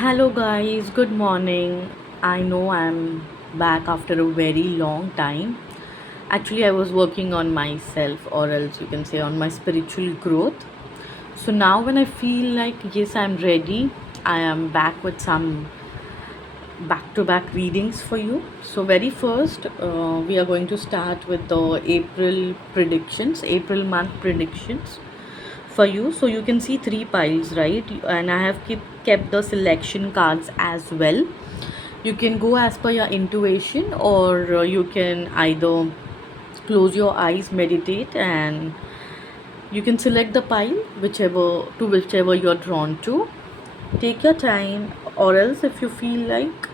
Hello, guys, good morning. I know I'm back after a very long time. Actually, I was working on myself, or else you can say on my spiritual growth. So now, when I feel like yes, I'm ready, I am back with some back to back readings for you. So, very first, we are going to start with the April predictions, April month predictions for you. So you can see three piles, right? And I have kept the selection cards as well. You can go as per your intuition, or you can either close your eyes, meditate, and you can select the pile whichever you're drawn to. Take your time, or else if you feel like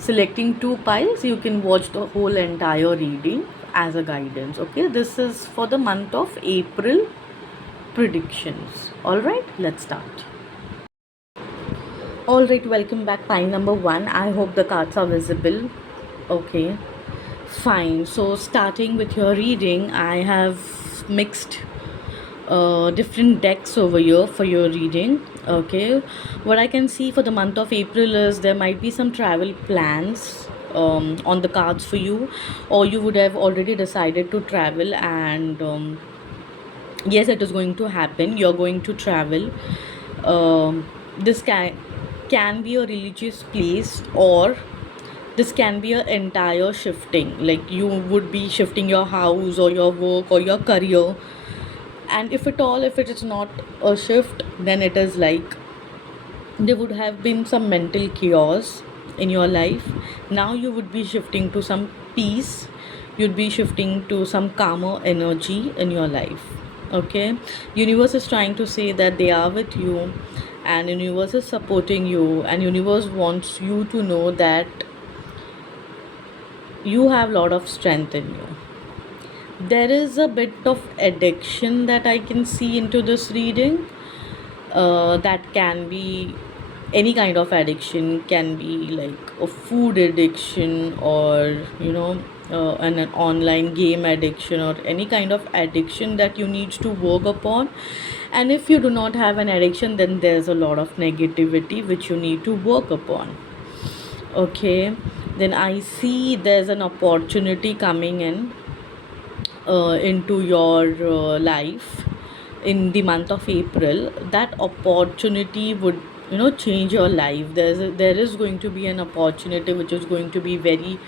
selecting two piles, you can watch the whole entire reading as a guidance. Okay, this is for the month of April predictions. All right, let's start. All right, welcome back. Pile number one. I hope the cards are visible. Okay, fine. So, starting with your reading, I have mixed different decks over here for your reading. Okay, what I can see for the month of April is there might be some travel plans on the cards for you, or you would have already decided to travel, and yes, it is going to happen. You're going to travel. This can be a religious place, or this can be an entire shifting, like you would be shifting your house or your work or your career. And if it is not a shift, then it is like there would have been some mental chaos in your life. Now you would be shifting to some peace, you'd be shifting to some calmer energy in your life. Okay, universe is trying to say that they are with you, and universe is supporting you, and universe wants you to know that you have a lot of strength in you. There is a bit of addiction that I can see into this reading. That can be any kind of addiction, can be like a food addiction, or an online game addiction, or any kind of addiction that you need to work upon. And if you do not have an addiction, then there's a lot of negativity which you need to work upon. Okay, then I see there's an opportunity coming in into your life in the month of April. That opportunity would change your life. There is going to be an opportunity which is going to be very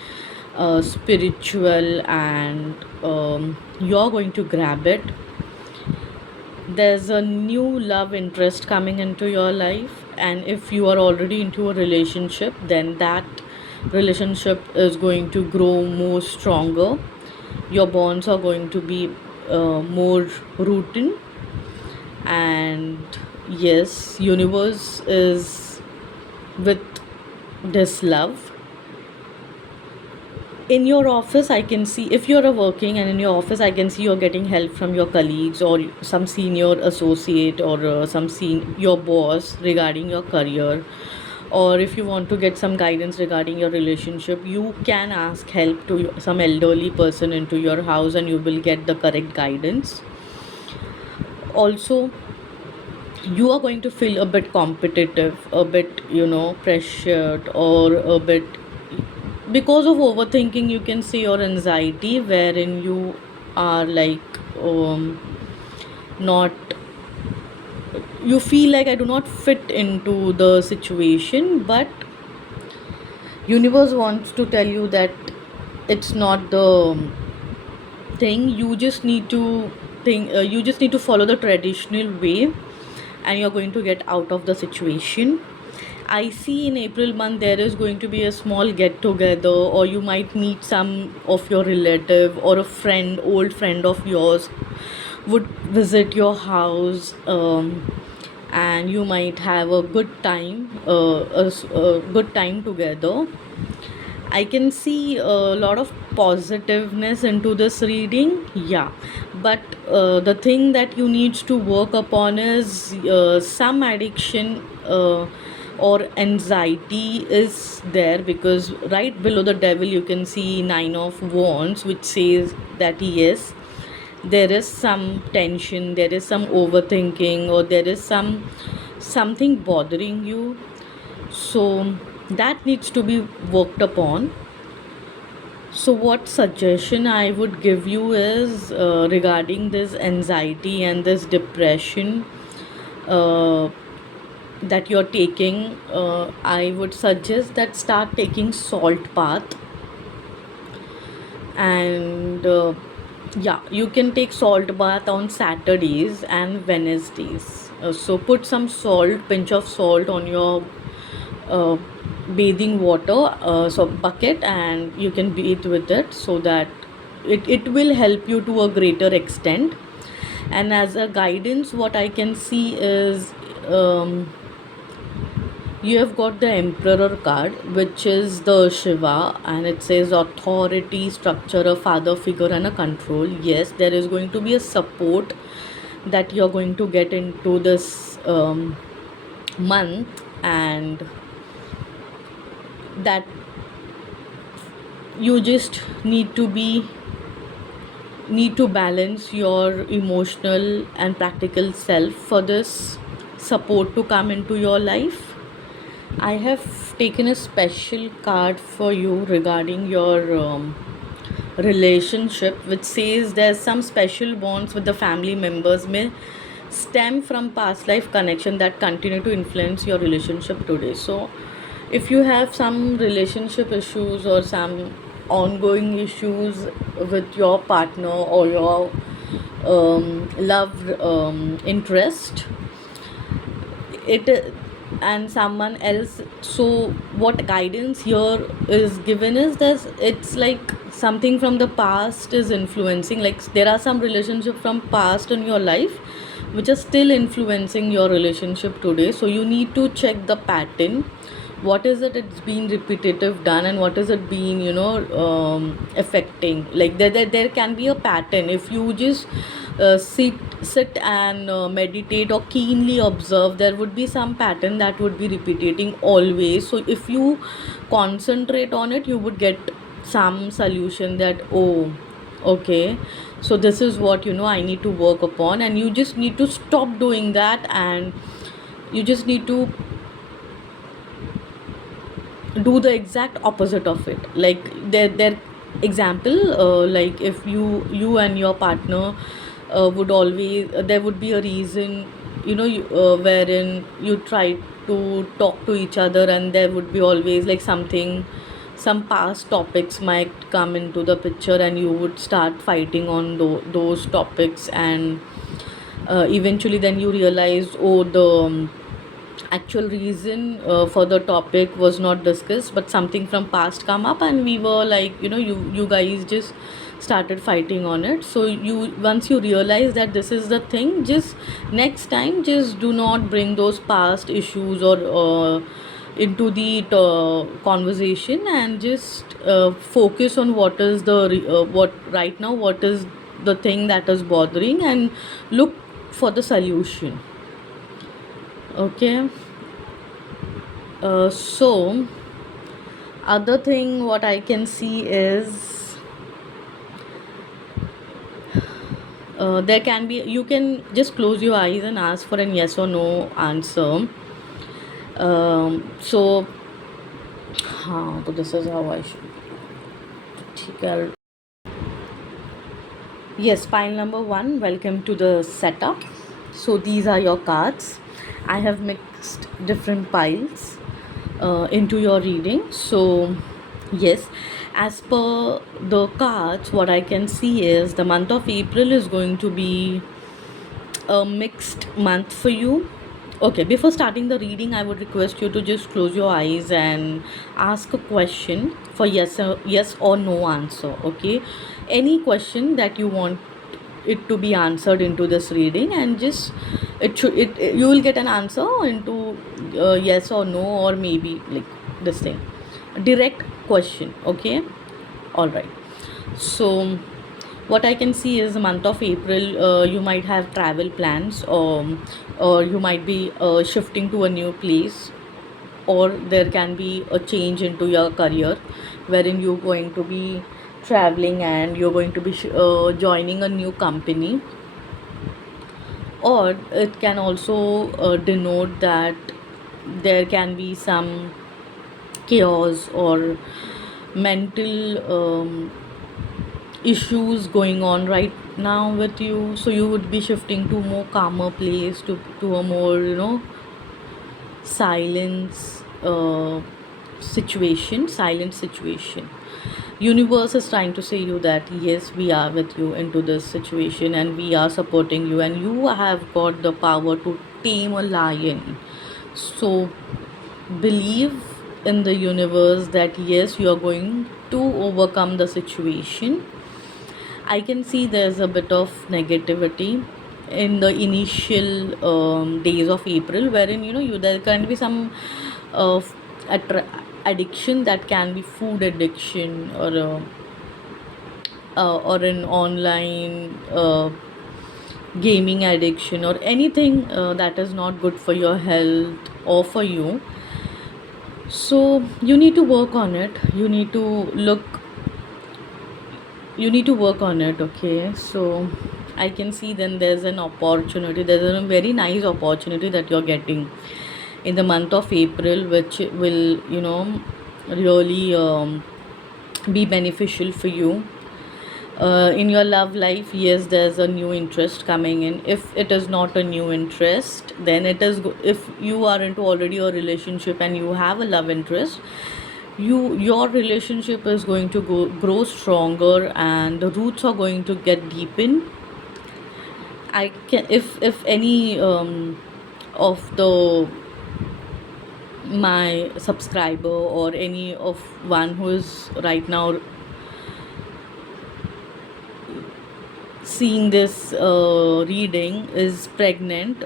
spiritual, and you're going to grab it. There's a new love interest coming into your life, and if you are already into a relationship, then that relationship is going to grow more stronger. Your bonds are going to be more rooted. And yes, universe is with this love. In your office, I can see, if you're a working, and in your office I can see you're getting help from your colleagues, or some senior associate, or your boss regarding your career. Or if you want to get some guidance regarding your relationship, you can ask help to some elderly person into your house, and you will get the correct guidance. Also, you are going to feel a bit competitive, a bit pressured, or a bit because of overthinking, you can say, or anxiety, wherein you are like not you feel like I do not fit into the situation. But universe wants to tell you that it's not the thing. You just need to follow the traditional way, and you're going to get out of the situation. I see in April month there is going to be a small get together, or you might meet some of your relative, or a friend, old friend of yours would visit your house, and you might have a good time, a good time together. I can see a lot of positiveness into this reading, yeah. But the thing that you need to work upon is some addiction, or anxiety is there, because right below the devil you can see Nine of Wands, which says that yes, there is some tension, there is some overthinking, or there is some something bothering you, so that needs to be worked upon. So what suggestion I would give you is regarding this anxiety and this depression uh, that you're taking. I would suggest that start taking salt bath. And yeah, you can take salt bath on Saturdays and Wednesdays. So put some salt, pinch of salt on your uh, bathing water, so bucket, and you can bathe with it, so that it will help you to a greater extent. And as a guidance, what I can see is, you have got the Emperor card, which is the Shiva, and it says authority, structure, a father figure, and a control. Yes, there is going to be a support that you're going to get into this month, and that you just need to balance your emotional and practical self for this support to come into your life. I have taken a special card for you regarding your relationship, which says there's some special bonds with the family members may stem from past life connection that continue to influence your relationship today. So, if you have some relationship issues or some ongoing issues with your partner or your love interest, it and someone else, so what guidance here is given is that it's like something from the past is influencing, like there are some relationship from past in your life which are still influencing your relationship today. So you need to check the pattern, what is it it's been repetitive done, and what is it been, affecting. Like there can be a pattern if you just sit and meditate or keenly observe. There would be some pattern that would be repeating always. So if you concentrate on it, you would get some solution that, oh, okay, so this is what, I need to work upon. And you just need to stop doing that, and you just need to do the exact opposite of it. Like their example, like if you and your partner would always, there would be a reason, wherein you try to talk to each other, and there would be always like something, some past topics might come into the picture, and you would start fighting on those topics. And eventually then you realize, oh, the actual reason for the topic was not discussed, but something from past come up, and we were like, you guys just started fighting on it. So you, once you realize that this is the thing, just next time just do not bring those past issues or into the conversation, and just focus on what is the what right now, what is the thing that is bothering, and look for the solution. Okay. So other thing what I can see is, there can be, you can just close your eyes and ask for an yes or no answer. So हाँ, तो this is how I should, ठीक है. Yes, pile number 1, welcome to the setup. So these are your cards. I have mixed different piles into your reading. So yes, as per the cards, what I can see is the month of April is going to be a mixed month for you. Okay, before starting the reading, I would request you to just close your eyes and ask a question for yes or no answer. Okay, any question that you want it to be answered into this reading, and just you will get an answer into yes or no, or maybe like this thing, direct question. Okay, all right. So what I can see is the month of April, you might have travel plans, or you might be shifting to a new place, or there can be a change into your career wherein you're going to be traveling and you're going to be joining a new company. or it can also denote that there can be some chaos or mental issues going on right now with you, so you would be shifting to more calmer place, to a more, silence situation, silent situation. Universe is trying to say you that yes, we are with you into this situation, and we are supporting you, and you have got the power to tame a lion. So believe in the universe that yes, you are going to overcome the situation. I can see there's a bit of negativity in the initial days of April, wherein there can be some uh, addiction, that can be food addiction, or an online gaming addiction, or anything that is not good for your health or for you. So you need to work on it. You need to work on it. Okay, so I can see then there's an opportunity, there's a very nice opportunity that you're getting in the month of April, which will really be beneficial for you. In your love life, yes, there's a new interest coming in. If it is not a new interest, then it is if you are into already a relationship and you have a love interest, your relationship is going to grow stronger, and the roots are going to get deepen. I can, if any of the my subscriber, or any of one who is right now seeing this reading is pregnant,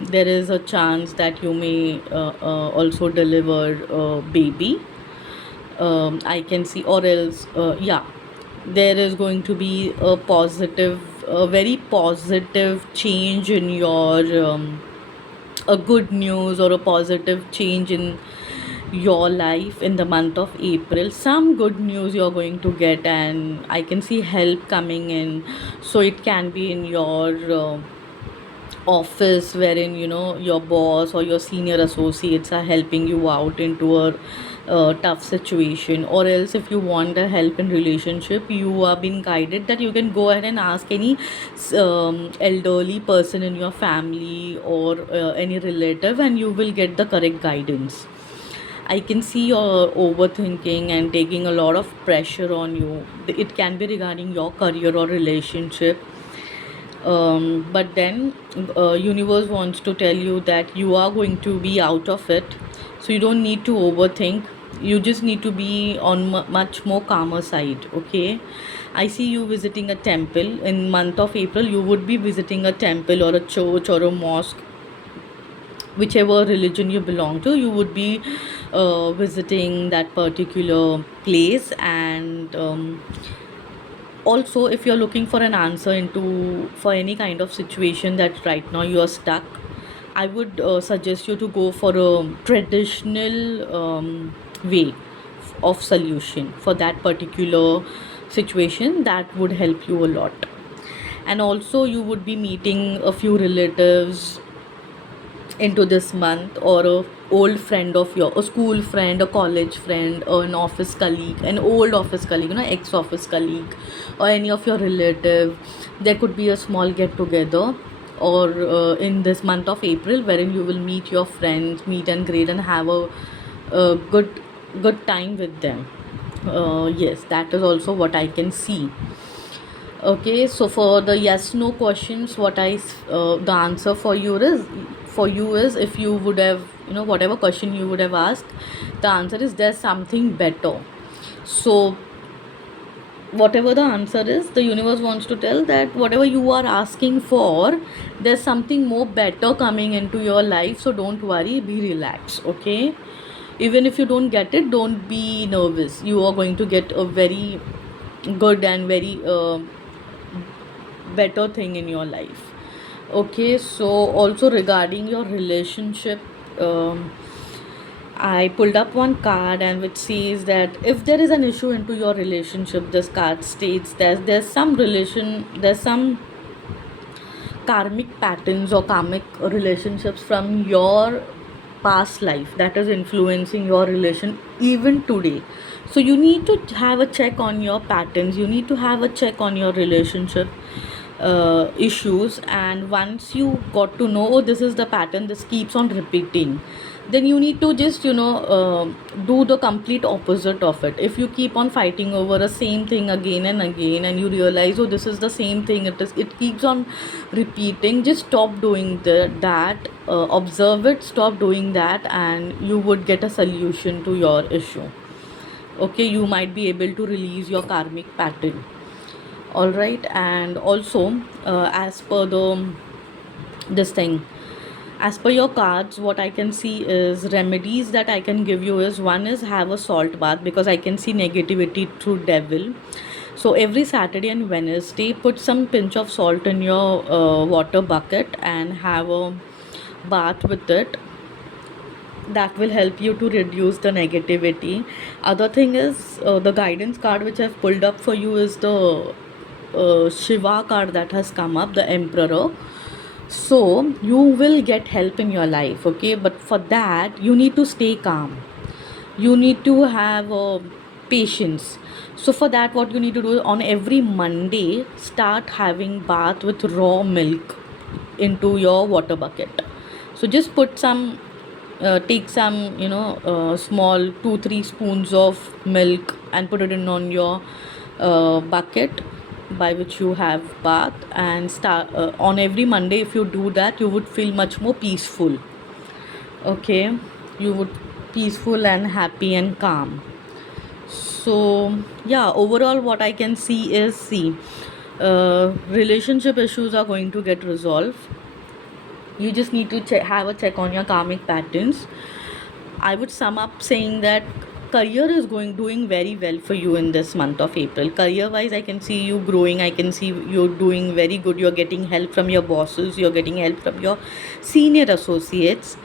there is a chance that you may also deliver a baby. I can see, or else, yeah, there is going to be a very positive change in your a good news or a positive change in your life in the month of April. Some good news you're going to get, and I can see help coming in. So it can be in your office, wherein your boss or your senior associates are helping you out into a tough situation, or else if you want a help in relationship, you are being guided that you can go ahead and ask any elderly person in your family, or any relative, and you will get the correct guidance. I can see you're overthinking and taking a lot of pressure on you. It can be regarding your career or relationship, but then universe wants to tell you that you are going to be out of it, so you don't need to overthink. You just need to be on much more calmer side. Okay, I see you visiting a temple in month of April. You would be visiting a temple or a church or a mosque, whichever religion you belong to. You would be visiting that particular place, and also if you're looking for an answer into for any kind of situation that right now you're stuck, I would suggest you to go for a traditional way of solution for that particular situation. That would help you a lot. And also you would be meeting a few relatives into this month, or a old friend of your, a school friend, a college friend, or an office colleague, an old office colleague, ex office colleague, or any of your relative. There could be a small get together, or in this month of April, wherein you will meet your friends, meet and greet, and have a good time with them. Yes, that is also what I can see. Okay, so for the yes no questions, the answer for you is, if you would have, whatever question you would have asked, the answer is there's something better. So whatever the answer is, the universe wants to tell that whatever you are asking for, there's something more better coming into your life. So don't worry, be relaxed. Okay, even if you don't get it, don't be nervous. You are going to get a very good and very better thing in your life. Okay, so also regarding your relationship, I pulled up one card, and which says that if there is an issue into your relationship, this card states that there's some karmic patterns or karmic relationships from your past life that is influencing your relation even today. So you need to have a check on your patterns, you need to have a check on your relationship issues. And once you got to know, oh, this is the pattern, this keeps on repeating, then you need to just do the complete opposite of it. If you keep on fighting over the same thing again and again, and you realize, oh, this is the same thing, it keeps on repeating, just stop doing that, observe it, stop doing that, and you would get a solution to your issue. Okay, you might be able to release your karmic pattern. All right. And also, as per this thing, as per your cards, what I can see is remedies that I can give you is, one is have a salt bath, because I can see negativity through devil. So every Saturday and Wednesday, put some pinch of salt in your water bucket and have a bath with it. That will help you to reduce the negativity. Other thing is, the guidance card which I've pulled up for you is the Shiva card that has come up, the Emperor. So you will get help in your life, okay? But for that, you need to stay calm. You need to have patience. So for that, what you need to do, on every Monday, start having bath with raw milk into your water bucket. So just put some, take some, small 2-3 spoons of milk and put it in on your bucket by which you have bath, and start on every Monday. If you do that, you would feel much more peaceful. Okay, you would peaceful and happy and calm. So yeah, overall what I can see is, relationship issues are going to get resolved. You just need to have a check on your karmic patterns. I would sum up saying that career is doing very well for you in this month of April. Career wise, I can see you growing, I can see you doing very good. You're getting help from your bosses, you're getting help from your senior associates.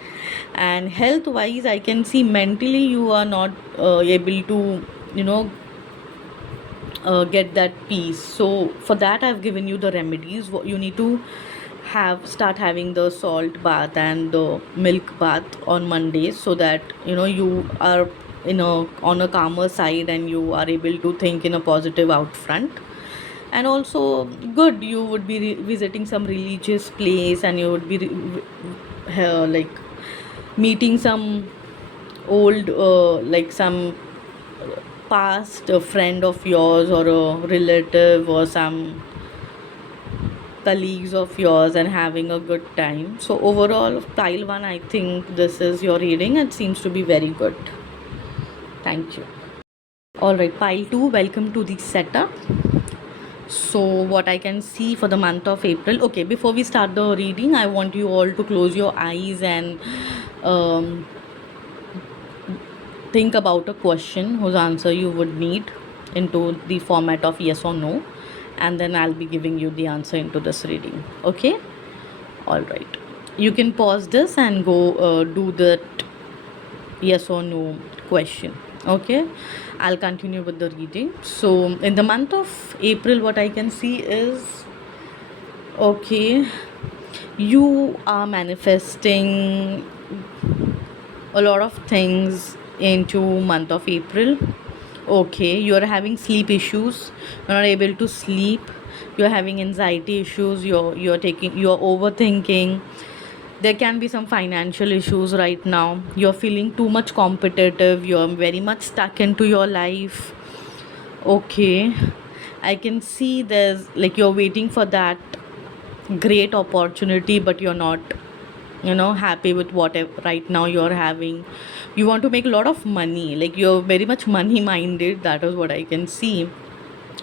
And health wise, I can see mentally you are not able to, get that peace. So for that, I've given you the remedies. What you need to start having the salt bath and the milk bath on Mondays, so that you are on a calmer side, and you are able to think in a positive out front. And also, good, you would be visiting some religious place, and you would be like meeting some old, like some past friend of yours, or a relative, or some colleagues of yours, and having a good time. So overall, pile 1, I think this is your reading. It seems to be very good. Thank you. All right, pile 2, welcome to the setup. So what I can see for the month of April. Okay, before we start the reading, I want you all to close your eyes and um, think about a question whose answer you would need into the format of yes or no, and then I'll be giving you the answer into this reading. Okay? All right. You can pause this and go do that yes or no question. Okay? I'll continue with the reading. So, in the month of April, what I can see is, okay, you are manifesting a lot of things into month of April. Okay, you are having sleep issues, you're not able to sleep, you're having anxiety issues, you're overthinking. There can be some financial issues right now. You're feeling too much competitive, you're very much stuck into your life. Okay, I can see there's like you're waiting for that great opportunity, but you're not happy with whatever right now you're having. You want to make a lot of money, like you're very much money minded. That is what I can see,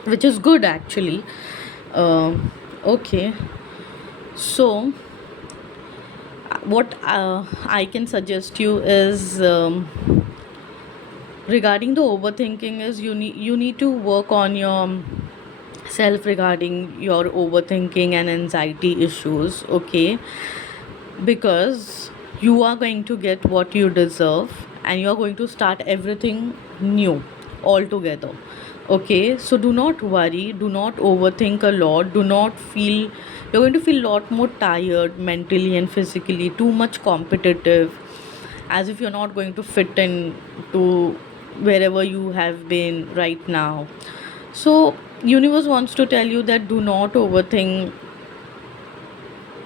which is good actually. Okay, so what I can suggest you is, regarding the overthinking, is you need to work on your self regarding your overthinking and anxiety issues. Okay, because you are going to get what you deserve, and you are going to start everything new altogether. Okay, so do not worry, do not overthink a lot, do not feel You're going to feel a lot more tired mentally and physically, too much competitive, as if you're not going to fit in to wherever you have been right now. So universe wants to tell you that do not overthink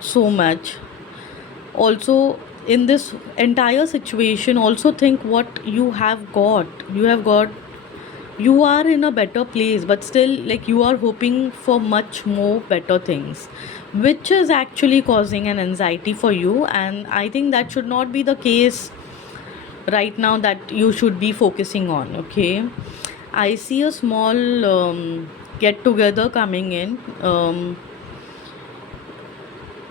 so much. Also, in this entire situation, also think what you have got. You are in a better place, but still, like, you are hoping for much more better things, which is actually causing an anxiety for you. And I think that should not be the case right now, that you should be focusing on. Okay, I see a small get together coming in,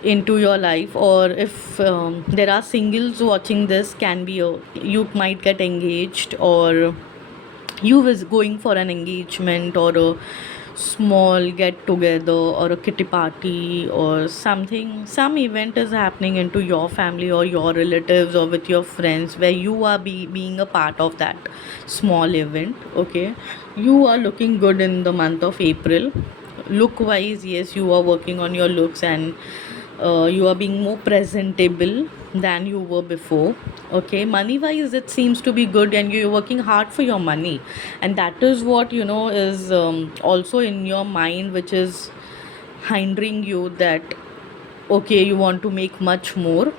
into your life. Or if there are singles watching this, can be you might get engaged, or you was going for an engagement, or a small get together, or a kitty party, or something, some event is happening into your family or your relatives or with your friends, where you are being a part of that small event. Okay, you are looking good in the month of April. Look wise, yes, you are working on your looks, and you are being more presentable than you were before. Okay, money wise, it seems to be good, and you're working hard for your money, and that is what is also in your mind, which is hindering you, that okay, you want to make much more.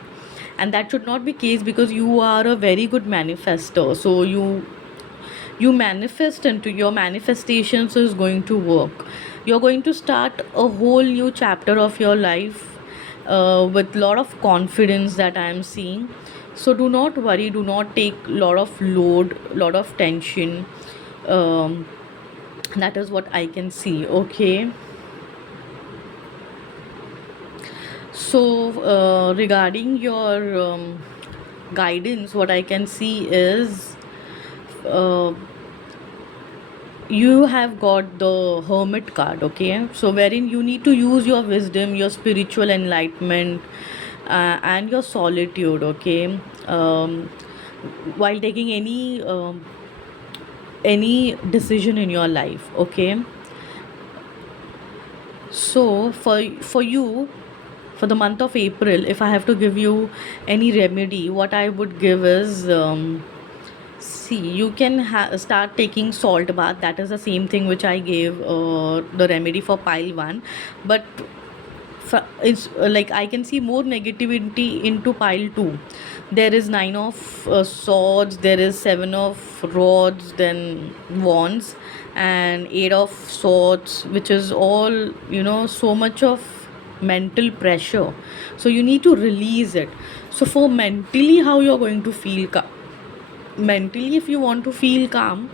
And that should not be case, because you are a very good manifester. So you manifest, into your manifestations is going to work. You're going to start a whole new chapter of your life, with lot of confidence that I am seeing. So do not worry, do not take lot of load, lot of tension. um, that is what I can see. Okay, so regarding your guidance, what I can see is, uh, you have got the hermit card. Okay, so wherein you need to use your wisdom, your spiritual enlightenment, and your solitude. Okay, while taking any decision in your life. Okay, so for you, for the month of April, if I have to give you any remedy, what I would give is, see, you can start taking salt bath. That is the same thing which I gave, the remedy for pile one. But it's like I can see more negativity into pile two. There is nine of swords, there is seven of rods, then wands, and eight of swords, which is all, so much of mental pressure. So you need to release it. So for mentally, how you're going to feel mentally, if you want to feel calm,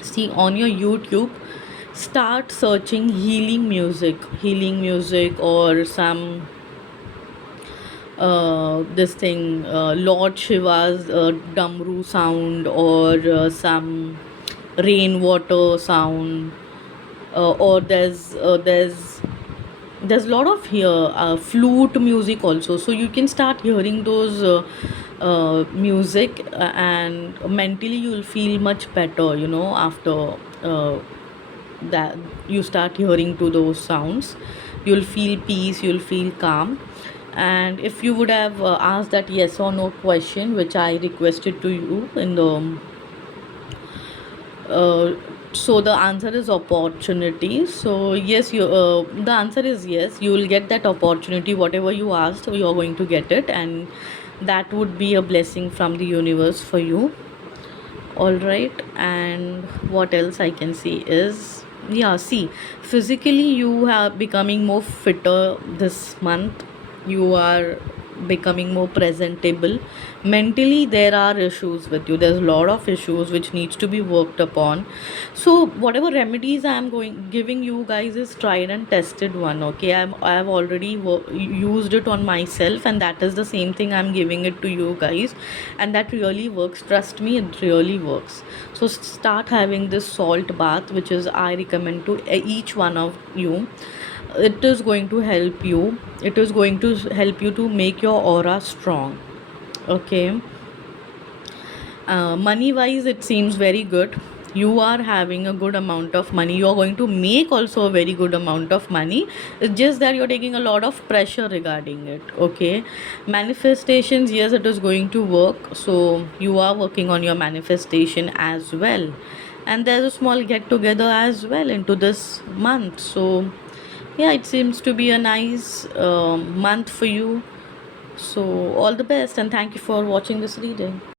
see, on your YouTube, start searching healing music, or some this thing, Lord Shiva's Damru sound, or some rainwater sound, or there's a lot of here flute music also. So you can start hearing those music, and mentally you'll feel much better, after that you start hearing to those sounds. You'll feel peace, you'll feel calm. And if you would have asked that yes or no question, which I requested to you in the uh, so the answer is opportunity. So yes, the answer is yes, you will get that opportunity. Whatever you asked, you are going to get it, and that would be a blessing from the universe for you. All right, and what else I can see is, yeah, see, physically you are becoming more fitter this month. You are becoming more presentable. Mentally, there are issues with you. There's a lot of issues which needs to be worked upon. So whatever remedies I am going giving you guys is tried and tested one. Okay, I have already used it on myself, and that is the same thing I'm giving it to you guys, and that really works. Trust me, it really works. So start having this salt bath, which is I recommend to each one of you. It is going to help you. It is going to help you to make your aura strong. Okay, money wise, it seems very good. You are having a good amount of money, you are going to make also a very good amount of money. It's just that you're taking a lot of pressure regarding it. Okay, manifestations, yes, it is going to work, so you are working on your manifestation as well. And there's a small get together as well into this month, so yeah, it seems to be a nice month for you. So all the best, and thank you for watching this reading.